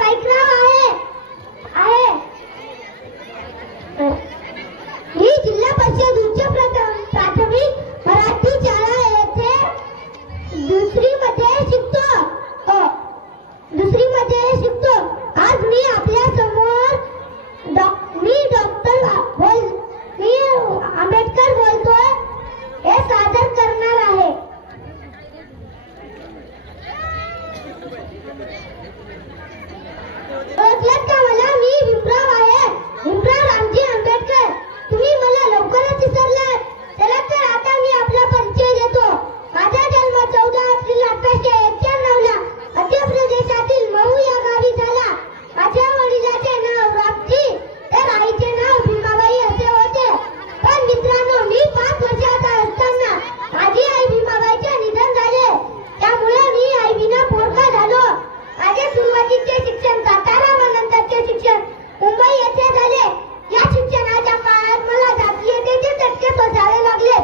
बाईकराव आहे ही जिल्हा परिषद उच्च प्राथमिक मराठी शाळा येथे दुसरी मध्ये शिकतो। आज मी आपल्या समोर डॉक्टर आंबेडकर बोलतोय हे सादर करणार आहे। ओळखलत का मला? मी भीमराव आहे, भीमराव रामजी आंबेडकर। तुम्ही मला लवकरच विसरलात। चला तर आता मी आपला परिचय देतो। माझा जन्म 14 एप्रिल 1891 ला मध्य प्रदेशातील महू या गावी झाला। माझ्या वडिलांचे नाव रामजी तर आईचे नाव भीमाबाई असे होते। पण मित्रांनो, मी 5 वर्षाचा असताना माझी आई भीमाबाईचे निधन झाले। त्यामुळे मी आईविना पोरका झालो। माझे सुरुवातीचे शिक्षण सातारा व नंतरचे शिक्षण मुंबई येथे झाले। या शिक्षणाच्या काळात मला जातीयतेचे चटके बसावे लागले।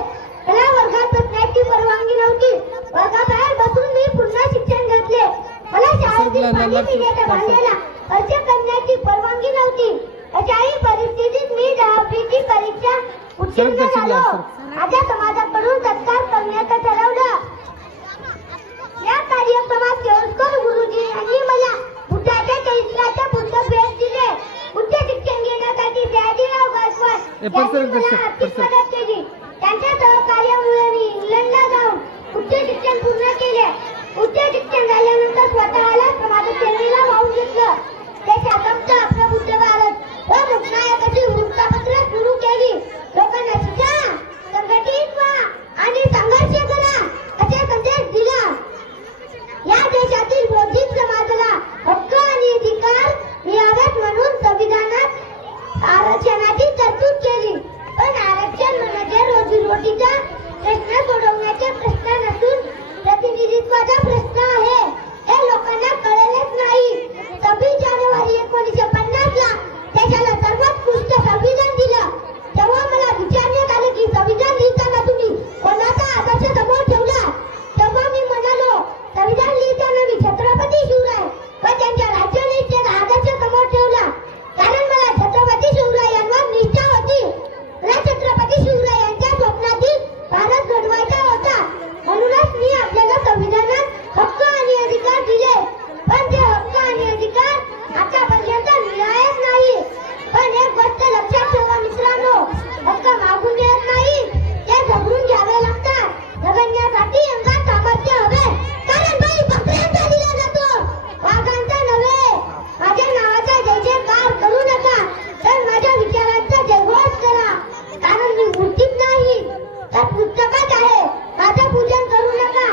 मला वर्गात बसण्याची परवानगी नव्हती। वर्गाबाहेर बसून मी पुन्हा शिक्षण घेतले। मला शाळेतील पाणी पिण्याच्या भांड्याला स्पर्श करण्याची परवानगी नव्हती। अशाही परिस्थितीत मी 10वीची परीक्षा उत्तीर्ण झालो। माझ्या समाजाकडून सत्कार करण्याचं ठरवलं। या कार्यक्रमात केळकर गुरुजी यांनी मला बुद्धाच्या चरित्राचे पुस्तक भेट दिले। उच्च शिक्षण घेण्यासाठी सयाजीराव गायकवाड यांनी मला आर्थिक मदत केली। त्यांच्या सहकार्यामुळे मी इंग्लंडला जाऊन उच्च शिक्षण पूर्ण केले। उच्च शिक्षण झाल्यानंतर स्वतःला समाजसेवेला वाहून घेतलं। देशासक्त प्रबुद्ध भारत व लोकनायक अशी वृत्तपत्र सुरू केली। लोकांना शिका, संघटित व्हा आणि संघर्ष करा असे संदेश दिला। या देशातील बौद्धिक समाजाला हक्क आणि अधिकार मिळावेत म्हणून संविधानात आरक्षणाची तरतूद केली। पण आरक्षण म्हणजे रोजीरोटीचा प्रश्न सोडवण्याचा प्रश्न नसून प्रतिनिधित्वाचा प्रश्न आहे। हे लोकांना कळलेच नाही। 26 जानेवारी 1950 ला देशाला सर्वोत्कृष्ट संविधान दिलं। तेव्हा मला विचारण्यात आलं की संविधान लिहिताना तुम्ही कोणाचा आदर्श समोर ठेवला? तेव्हा मी म्हणालो, संविधान लिहिताना मी छत्रपती शिवराय व त्यांच्या राज्यनीतीचा आदर्श समोर ठेवला। कारण मला छत्रपती शिवरायांवर निष्ठा होती। मला छत्रपती शिवरायांच्या स्वप्नातील भारत घडवायचा होता। म्हणूनच मी आपल्याला संविधानात हक्क आणि अधिकार दिले। पण ते हक्क आणि अधिकार आतापर्यंत मिळालेच नाही। पण एक गोष्ट लक्षात ठेवा मित्रांनो, हक्क मागून येत नाही, ते जबरून घ्यावे लागतात। जगण्यासाठी अंगात सामर्थ्य हवे, कारण बळी बकऱ्यांचा दिला जातो, वाघांचा नव्हे। माझ्या नावाचा जय जयकार करू नका, तर माझ्या विचारांचा जयघोष करा। कारण मी मूर्तीत नाही तर पुस्तकात आहे। माझं पूजन करू नका,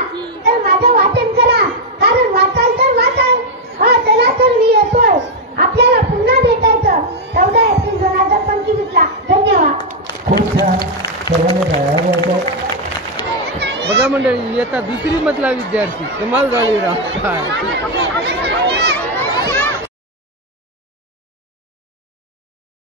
तर माझं वाचन करा, कारण वाचाल तर वाचाल। हा चला तर मी येतोय। आपल्याला पुन्हा भेटायचं 14 एप्रिल 2025 ला। धन्यवाद। खूप छान, सर्वांनी तयार व्हायचं। बघा मंडळी, येता 2री मधला विद्यार्थी कमाल झाली राव।